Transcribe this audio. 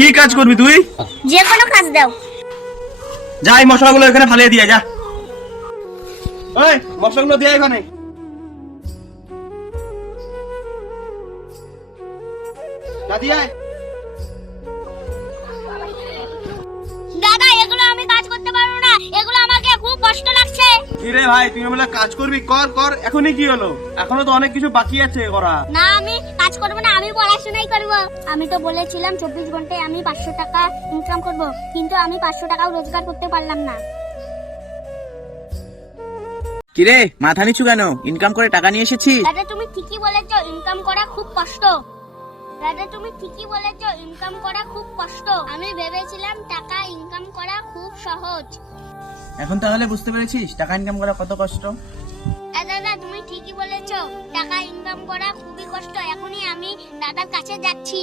কি কাজ করবি তুই? যে কোনো কাজ দাও। যা এই মশলাগুলো এখানে ফালিয়ে দিয়ে যা। ওই মশলাগুলো দিয়ে এখানে। যা দিয়ে আয়। দাদা এগুলো আমি কাজ করতে পারবো না, এগুলো আমাকে খুব কষ্ট লাগছে। কি রে ভাই, তুই বলে কাজ করবি, কর কর। এখনই কি হলো? এখনো তো অনেক কিছু বাকি আছে করা। না আমি কাজ করবো না, আমি পড়াশোনাই করবো। আমি তো বলেছিলাম 24 ঘন্টায় আমি 500 টাকা ইনকাম করব, কিন্তু আমি 500 টাকাও রোজগার করতে পারলাম না। কিরে মাথা নিচু কেন? ইনকাম করে টাকা নিয়ে এসেছি। দাদা তুমি ঠিকই বলেছো, ইনকাম করা খুব কষ্ট। দাদা তুমি ঠিকই বলেছো, ইনকাম করা খুব কষ্ট। আমি ভেবেছিলাম টাকা ইনকাম করা খুব সহজ। এখন তাহলে বুঝতে পেরেছিস টাকা ইনকাম করা কত কষ্ট। দাদা তুমি ঠিকই বলেছো, টাকা ইনকাম করা খুবই কষ্ট। এখনই আমি দাদার কাছে যাচ্ছি।